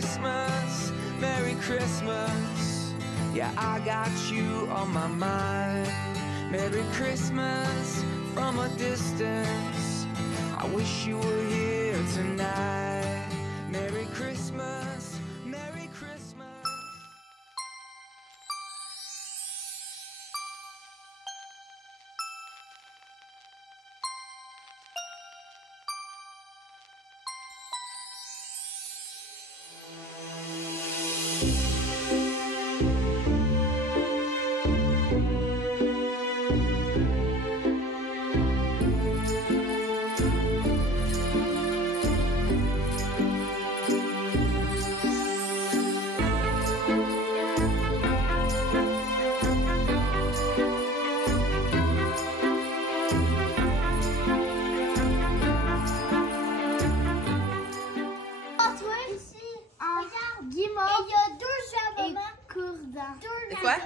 Christmas, Merry Christmas. Yeah, I got you on my mind. Merry Christmas from a distance. I wish you were here tonight. Merry Christmas, Merry Christmas. Quoi?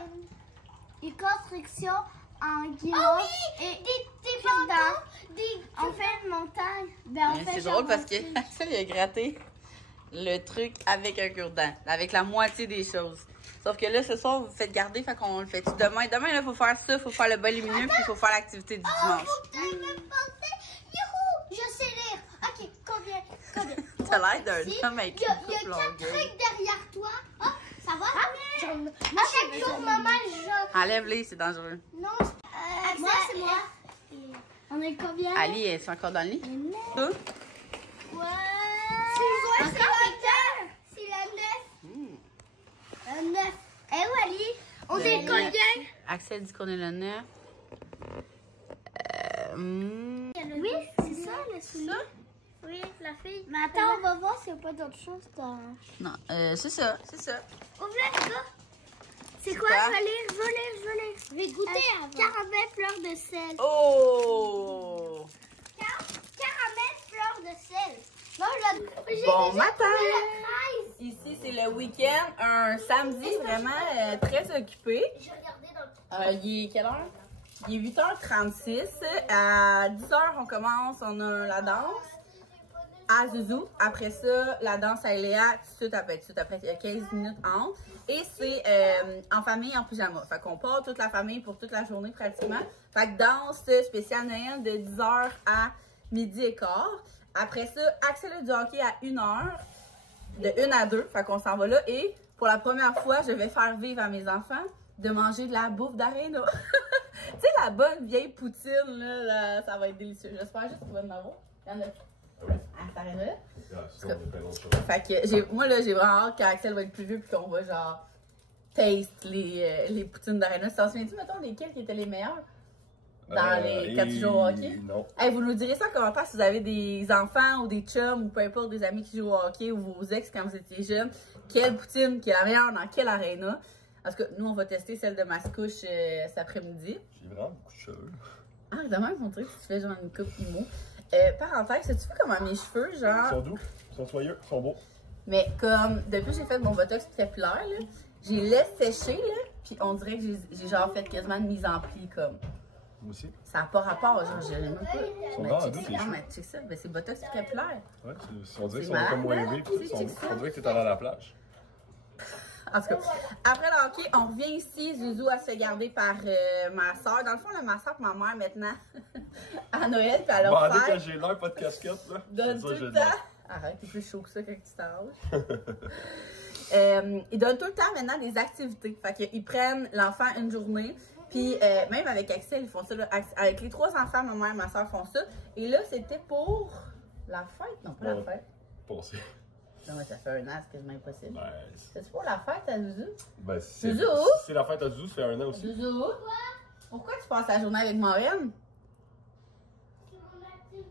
Une construction en guimauve et des cure-dents. On fait une montagne. C'est drôle parce que Axel il a gratté le truc avec un cure-dent, avec la moitié des choses. Sauf que là, ce soir, vous faites garder, fait qu'on le fait demain. Demain, il faut faire ça, il faut faire le bas lumineux, puis il faut faire l'activité du dimanche. Faut que t'ailles me porter. Youhou! Je sais lire. Ok, combien? T'as l'air d'un homme avec une coupe Il y a 4 longueur. trucs derrière toi. Oh, ça va? À chaque jour, maman, je... Enlève-les, c'est dangereux. Non, moi, c'est moi. On est combien? Ali, elle est encore dans le lit? Toi? Ouais. C'est la 9. 9. Eh où, Ali? On est combien? Axel dit qu'on est le 9. Oui, c'est ça, le soulier. Oui, la fille. Mais attends, on va voir s'il n'y a pas d'autre chose dans... Non, c'est ça. Ouvre-le, les gars. C'est quoi? Je vais lire. Je vais goûter avant. Caramel fleur de sel. Oh! Caramel fleur de sel. Non, Bon matin! Ici, c'est le week-end, un samedi vraiment très occupé. J'ai regardé dans le... Il est quelle heure? Il est 8h36. À 10h, on commence, on a la danse à Zouzou. Après ça, la danse à Eléa, tout de suite après. Il y a 15 minutes entre. Et c'est en famille, en pyjama. Fait qu'on part toute la famille pour toute la journée pratiquement. Fait que danse spéciale Noël de 10h à midi et quart. Après ça, Axel a du hockey à 1h, de 1 à 2. Fait qu'on s'en va là. Et pour la première fois, je vais faire vivre à mes enfants de manger de la bouffe d'Arena. Tu sais, la bonne vieille poutine, là, ça va être délicieux. J'espère juste qu'il va en avoir. Il y en a à cet Arena. Fait que moi, là, j'ai vraiment hâte qu'Axel va être plus vieux puis qu'on va, genre, taste les poutines d'Arena. Tu t'en souviens-tu, mettons, lesquelles qui étaient les meilleures? Dans les 4 jours au hockey? Non. Hey, vous nous direz ça en commentaire si vous avez des enfants ou des chums ou peu importe, des amis qui jouent au hockey ou vos ex quand vous étiez jeunes. Quelle poutine qui est la meilleure dans quelle aréna? Parce que nous, on va tester celle de Mascouche cet après-midi. J'ai vraiment beaucoup de cheveux. Ah, demain, on dirait que tu fais genre une coupe IMO. Parenthèse, sais-tu vu comment mes cheveux, genre... Ils sont doux, ils sont soyeux, ils sont beaux. Mais comme, depuis que j'ai fait mon botox capillaire, là, j'ai laissé sécher, là, puis on dirait que j'ai genre fait quasiment une mise en pli, comme... Moi aussi. Ça n'a pas rapport, genre, j'ai même pas... Ils sont vraiment doux, tes Non, cheveux. mais check ça, ben, c'est botox capillaire. Ouais, on dirait qu'ils sont malade, comme moins hein? élevés. Tu sais, check ça. On dirait que t'es allé à la plage. En tout cas, après le hockey, on revient ici. Zouzou, elle se fait garder par ma soeur. Dans le fond, là, ma soeur et ma mère, maintenant, à Noël, puis à leur Bon, dès que fête, j'ai l'air, pas de casquette, là. donne c'est tout ça, j'ai le l'air. temps. Arrête, t'es plus chaud que ça quand tu t'âges. Ils donnent tout le temps maintenant des activités. Fait qu'ils prennent l'enfant une journée. Puis même avec Axel, ils font ça. Là. Avec les 3 enfants, ma mère et ma soeur font ça. Et là, c'était pour la fête. Non, pas la fête. Pensez. Non, mais ça fait un an, c'est quasiment impossible. Ben, C'est pour la fête à Zouzou? ben Zouzou? c'est la fête à Zouzou, ça fait un an aussi. Zouzou? Pourquoi tu passes la journée avec Maureen? C'est mon activité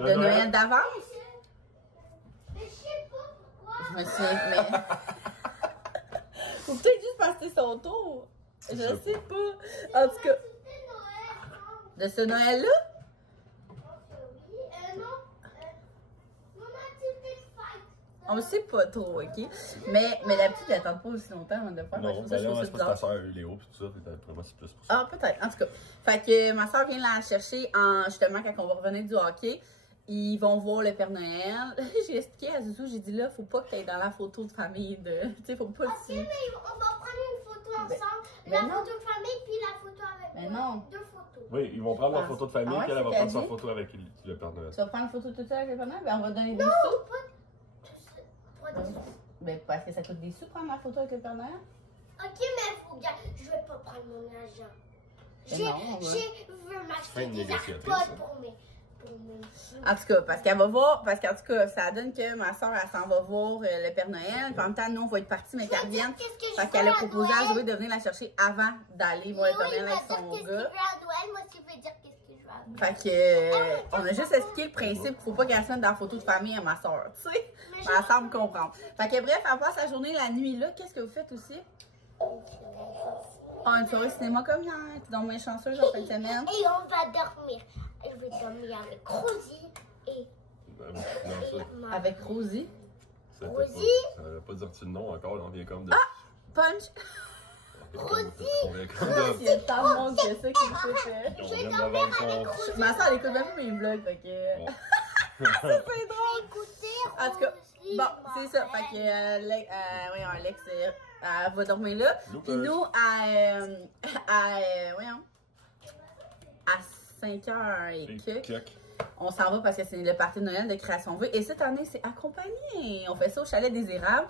de Noël. De Noël d'avance? Mais je sais pas pourquoi. Je me souviens, mais... Faut peut-être juste passer son tour. Je sais pas. En tout cas, de ce Noël-là? Oui, non. Mon activité de fête. On sait pas trop, ok? Mais d'habitude, ils attendent pas aussi longtemps avant de le faire. Non, je ben trouve là, ça c'est parce que bizarre. ta soeur a eu Léo pis tout ça, peut-être vraiment c'est plus pour ça. Ah, peut-être, en tout cas. Fait que ma soeur vient la chercher justement quand on va revenir du hockey. ils vont voir le Père Noël. J'ai expliqué à Zouzou, j'ai dit là, faut pas que tu ailles dans la photo de famille de. Tu sais, faut pas Ok, mais on va prendre une photo ensemble. ben La non. photo de famille, puis la photo avec Mais non. 2 photos. Oui, ils vont prendre Ah. leur photo de famille, Ah ouais, puis elle va c'est prendre sa dit? photo avec le Père Noël. Tu vas prendre une photo toute seule avec le Père Noël? Ben, on va te donner des Non, sous. pas de sous. Ben, parce que ça coûte des sous prendre la photo avec le Père Noël. Ok, mais faut bien. Je vais pas prendre mon argent. Mais J'ai non, on va. veux m'acheter Fin de des négociatrice, AirPods ça. pour mes sous. En tout cas, parce qu'elle va voir, parce qu'en tout cas, ça donne que ma soeur, elle s'en va voir le Père Noël. Puis en même temps, nous, on va être partis, mais qu'elle revienne. Qu'est-ce que je Fait veux qu'elle a à proposé à Noël? Zoé de venir la chercher avant d'aller voir le Léo, Père il Noël va avec dire son qu'est-ce qu'il gars. veut à Noël. Moi, tu veux dire qu'est-ce que je veux à Noël. Fait que, on a juste expliqué le principe, faut pas qu'elle se mette dans la photo de famille à ma soeur, tu sais. Mais Mais elle semble comprendre. Fait que bref, elle passe la journée la nuit là. Qu'est-ce que vous faites aussi? Ah, une soirée cinéma comme hier. T'es donc bien chanceuse en fin de semaine. Et on va dormir. Je vais dormir avec Rosie et Non, ça, ma... Avec Rosie. ça Rosie? ça veut pas dire le nom encore, on vient comme de. Punch! Rosie! On vient comme Il y a tant de monde que ça qui me fait. On vient de vendre son. Ma soeur, elle écoute même pas mes vlogs, fait que. Bon. C'est drôle! Écoutez, En tout cas, Rosie, bon, ma c'est ça. mère. Fait que, voyons, Alex, elle va dormir là. Bloopers. Puis nous, voyons, à 5h et quelques, on s'en va parce que c'est le party de Noël de Création V. Et cette année, c'est accompagné. On fait ça au Chalet des Érables.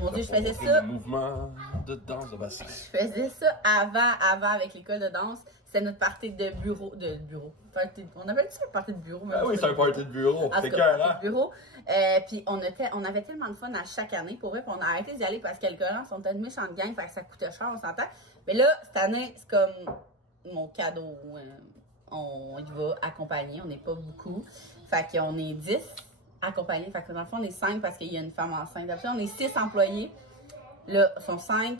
Mon Dieu, je faisais ça. Le mouvement de danse de bassin. Je faisais ça avant avec l'école de danse. C'était notre party de bureau. On appelle ça un party de bureau. Ah oui, c'est un party de bureau. En tout C'est cas, cœur, party hein? de bureau. Puis on avait tellement de fun à chaque année pour vrai. Puis on a arrêté d'y aller parce que les collants sont une méchante gang. Fait que ça coûtait cher, on s'entend. Mais là, cette année, c'est comme mon cadeau. On y va accompagner. On n'est pas beaucoup. Fait qu'on est 10 accompagnés. Fait que dans le fond, on est 5 parce qu'il y a une femme enceinte. Après, on est 6 employés. Là, ils sont 5.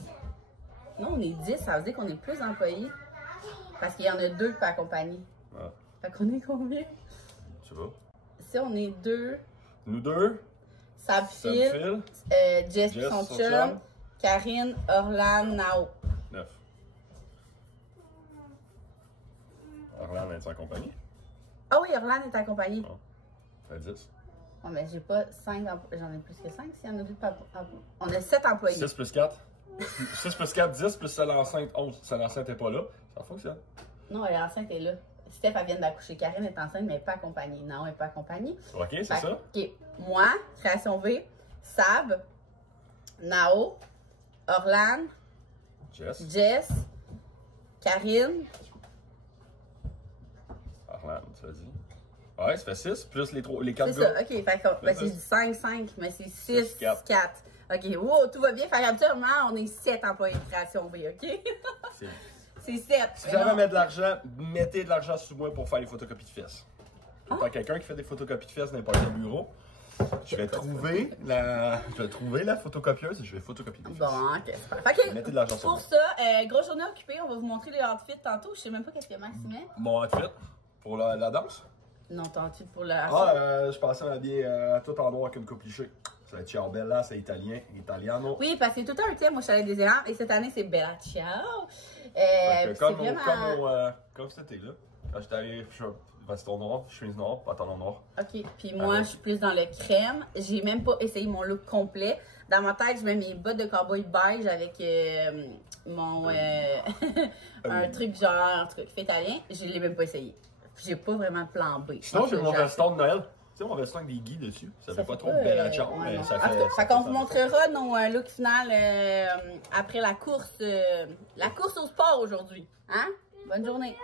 Non, on est 10. Ça veut dire qu'on est plus d'employés. Parce qu'il y en a 2 pour accompagner. Ah, Fait qu'on est combien? je sais pas. Si on est 2, Nous deux, Sabphil, Phil, Jess, Jess, son son chum, chum. Karine, Orlan, Nao. 9. Orlane est en compagnie. Ah oui, Orlan est accompagné. Ça fait 10. Oh, mais j'ai pas 5 j'en ai plus que 5 s'il y en a 2 pas. On a 7 employés. 6 plus 4. 6 plus 4, 10, plus celle enceinte, 11. Celle enceinte n'est pas là. Ça fonctionne. Non, elle est enceinte, elle est là. Steph, elle vient d'accoucher. Karine est enceinte, mais elle n'est pas accompagnée. Non, elle n'est pas accompagnée. OK, c'est Fait que, ça? OK. Moi, Création V, Sab, Nao, Orlan, Jess, Jess, Karine. Orlane, tu as dit. Ouais, ça fait 6, plus les 4 C'est gars. ça, ok. Fait que, ben, C'est j'ai dit 5, 5, mais c'est 6, Six, quatre. 4. Ok, wow, tout va bien. Fait qu'habituellement, on est 7 employés de Création V, ok? C'est- C'est 7. Si jamais mettre de l'argent, mettez de l'argent sous moi pour faire les photocopies de fesses. Ah. Pas quelqu'un qui fait des photocopies de fesses dans n'importe quel bureau. Je vais trouver la photocopieuse et je vais photocopier des fesses. Bon, ok, super. Fait que, Mettez de l'argent sur pour moi. ça, grosse journée occupée, on va vous montrer les outfits tantôt. Je sais même pas qu'est-ce que Max met. Mon outfit pour la danse. Non, ton outfit pour la. Je pensais m'habiller tout en noir avec une coupe lichée. Ça va être Ciao-Bella, c'est italiano. Oui, parce que c'est tout un thème au Chalet des Érables et cette année, c'est Bella Ciao. Fait que c'est comme, vraiment. comme cet été-là, quand j'étais allé, veston noir, chemise noire, pantalon noir. Ok, puis moi, Avec. je suis plus dans le crème. J'ai même pas essayé mon look complet. Dans ma tête, je mets mes bottes de cowboy beige avec mon un truc genre, un truc fait italien. Je l'ai même pas essayé. J'ai pas vraiment de plan B. Sinon, j'ai mon J'ai- veston de Noël. Tu sais, mon veston avec des guides dessus. Ça fait pas trop Bella Ciao, ouais, mais non. ça En fait. tout cas, ça fait qu'on fait vous ça. montrera nos looks final après la course au sport aujourd'hui. Hein? Bonne journée.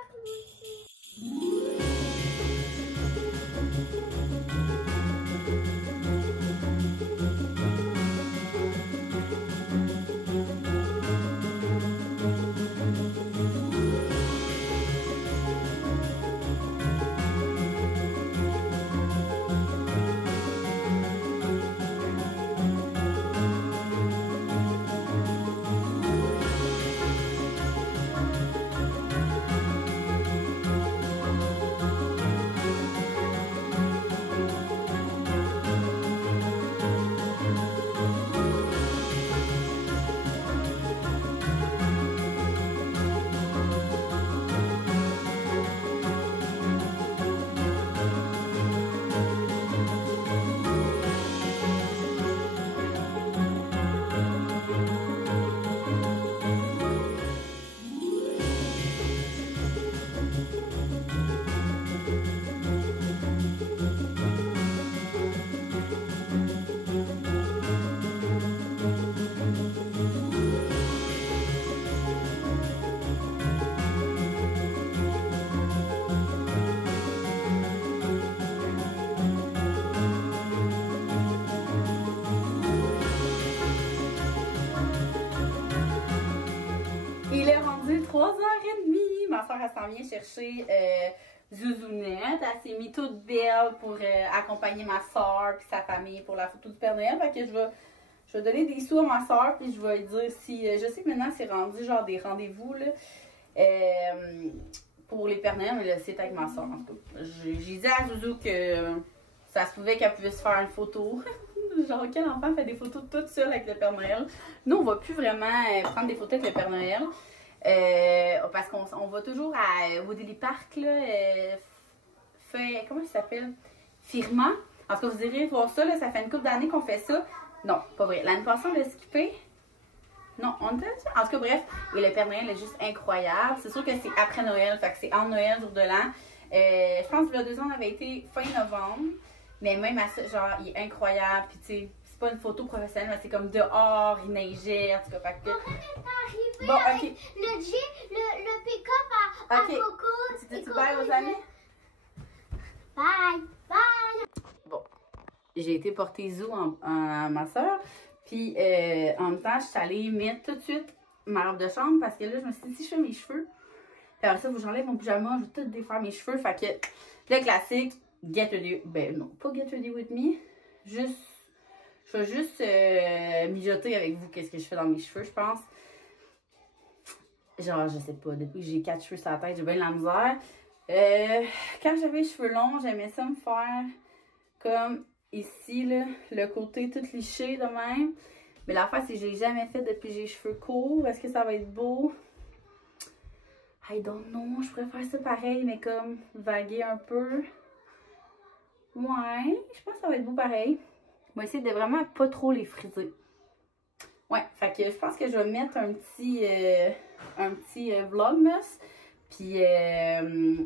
soeur, elle s'en vient chercher Zouzounette. Elle s'est mise toute belle pour accompagner ma soeur puis sa famille pour la photo du Père Noël. Fait que je vais donner des sous à ma soeur puis je vais lui dire si... je sais que maintenant, c'est rendu genre des rendez-vous, là. Pour les Père Noël, mais là, c'est avec ma soeur, en tout cas. J'ai dit à Zouzou que ça se pouvait qu'elle puisse faire une photo. Genre, quel enfant fait des photos toute seule avec le Père Noël? Nous, on va plus vraiment prendre des photos avec le Père Noël. Parce qu'on va toujours à Woodley Park, là. Comment ça s'appelle? Firma. En tout cas, vous irez voir ça, là. Ça fait une couple d'années qu'on fait ça. Non, pas vrai. L'année passée, on l'a skippé. Non, on était en tout cas, bref. Et le Père Noël est juste incroyable. C'est sûr que c'est après Noël, fait que c'est en Noël, jour de l'an. Je pense que il y a 2 ans, on avait été fin novembre. Mais même à ça, genre, il est incroyable. Puis, tu sais, c'est pas une photo professionnelle, mais c'est comme dehors, il neigeait. En tout cas, fait que. Arrivé bon, avec ok. le pick-up à Coco. Tu dis bye aux amis? Bye. Bye. Bon, j'ai été porter Zou à ma soeur. Puis, en même temps, je suis allée mettre tout de suite ma robe de chambre parce que là, je me suis dit, si je fais mes cheveux, puis après ça, il faut que j'enlève mon pyjama, je vais tout défaire mes cheveux. Fait que le classique, get ready, ben non, pas get ready with me, juste, je vais juste mijoter avec vous qu'est-ce que je fais dans mes cheveux, je pense. Genre, je sais pas, depuis que j'ai 4 cheveux sur la tête, j'ai bien de la misère. Quand j'avais les cheveux longs, j'aimais ça me faire comme... Ici, là, le côté tout liché de même. Mais l'affaire, c'est que je l'ai jamais fait depuis que j'ai les cheveux courts. Est-ce que ça va être beau? I don't know. Je pourrais faire ça pareil, mais comme vaguer un peu. Ouais, je pense que ça va être beau pareil. On va essayer de vraiment pas trop les friser. Ouais, fait que je pense que je vais mettre un petit vlogmas. Puis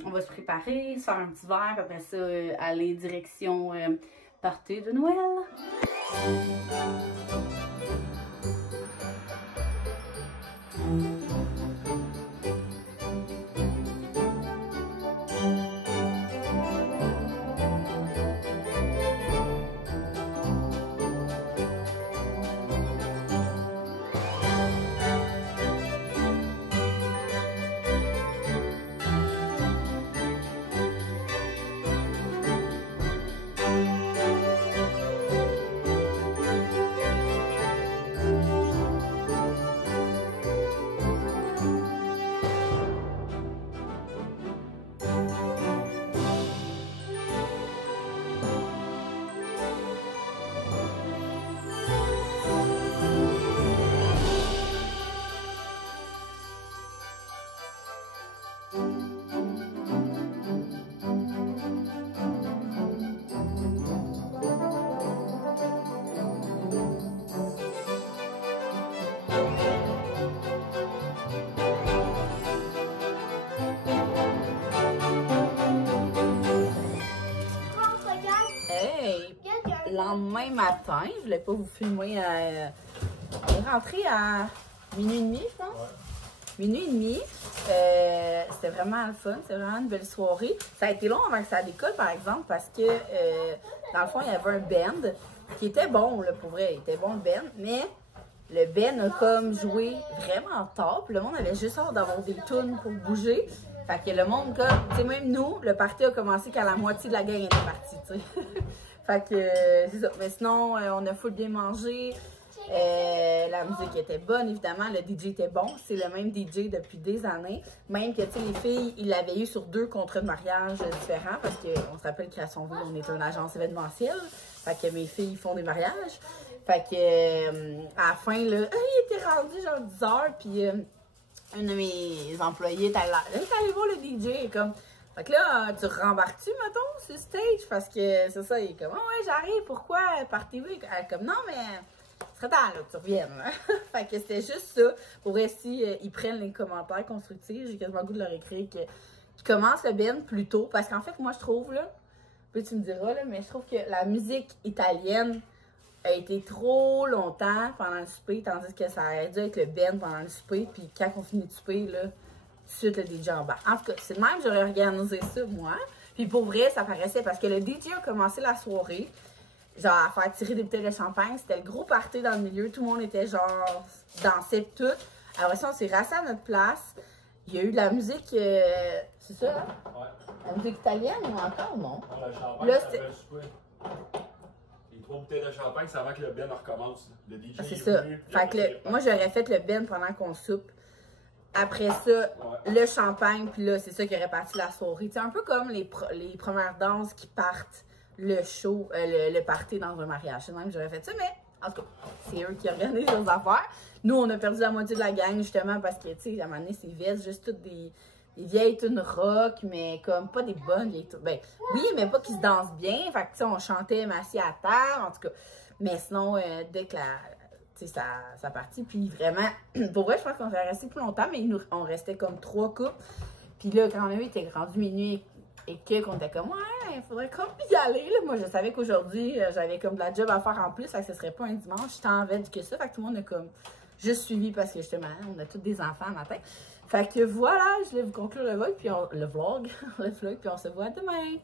on va se préparer, se faire un petit verre. Puis après ça, aller direction... party de Noël. Lendemain matin, je voulais pas vous filmer. On est rentré à minuit et demi, je pense. Ouais. Minuit et demi. C'était vraiment le fun. C'était vraiment une belle soirée. Ça a été long avant que ça décolle, par exemple, parce que dans le fond, il y avait un band qui était bon, là, pour vrai. Il était bon, le band, mais le band a comme joué vraiment tard. Puis le monde avait juste hâte d'avoir des tunes pour bouger. Fait que le monde, comme, tu sais, même nous, le party a commencé quand la moitié de la gang était partie, tu sais. Fait que c'est ça. Mais sinon, on a full bien mangé. La musique était bonne, évidemment. Le DJ était bon. C'est le même DJ depuis des années. Même que, tu sais, les filles, ils l'avaient eu sur 2 contrats de mariage différents. Parce qu'on se rappelle qu'à Sonville, on est une agence événementielle. Fait que mes filles font des mariages. Fait que, à la fin, là, il était rendu genre 10 h. Puis, une de mes employés était allée voir le DJ. Et comme, fait que là, tu rembarques-tu, mettons, sur stage? Parce que c'est ça, il est comme, oh, ouais, j'arrive, pourquoi? Partez-vous? Elle est comme, non, mais ce serait temps là, que tu reviennes. Fait que c'était juste ça. Pour vrai, si ils prennent les commentaires constructifs, j'ai quasiment le goût de leur écrire qu'ils commencent le band plus tôt. Parce qu'en fait, moi, je trouve, là, puis tu me diras, là, mais je trouve que la musique italienne a été trop longtemps pendant le souper, tandis que ça aurait dû être le band pendant le souper. Puis quand on finit de souper, là, tout de suite, le DJ en bas. En tout cas, c'est le même, j'aurais organisé ça, moi. Puis pour vrai, ça paraissait parce que le DJ a commencé la soirée, genre, à faire tirer des bouteilles de champagne. C'était le gros party dans le milieu. Tout le monde était, genre, dansait tout. Après ça, on s'est rassis à notre place. Il y a eu de la musique, c'est ça, hein? Ouais. La musique italienne ou encore, non? Le champagne, Là, ça avait le souper. Les 3 bouteilles de champagne, c'est avant que le Ben recommence. Le DJ Ah, c'est est ça. venu, Fait que moi, j'aurais fait le ben pendant qu'on soupe. Après ça, le champagne, puis là, c'est ça qui aurait parti la soirée. C'est un peu comme les premières danses qui partent le show, le party dans un mariage. C'est même que j'aurais fait ça, mais en tout cas, c'est eux qui organisent leurs affaires. Nous, on a perdu la moitié de la gang, justement, parce que, tu sais, à un moment donné, c'est vite, juste toutes des vieilles tunes rock, mais comme pas des bonnes vieilles tunes. Ben, oui, mais pas qui se dansent bien. Fait que, tu sais, on chantait assis à table, en tout cas. Mais sinon, dès que ça partit, puis vraiment, pour vrai, je pense qu'on serait resté plus longtemps, mais on restait comme 3 couples. Puis là, quand même, il était rendu minuit et qu'on était comme, ouais, il faudrait comme y aller. Là. Moi, je savais qu'aujourd'hui, j'avais comme de la job à faire en plus, fait que ce serait pas un dimanche, tant en veille que ça. Fait que tout le monde a comme juste suivi parce que justement, on a tous des enfants le matin. Fait que voilà, je vais vous conclure le vlog, puis le vlog, puis on se voit demain.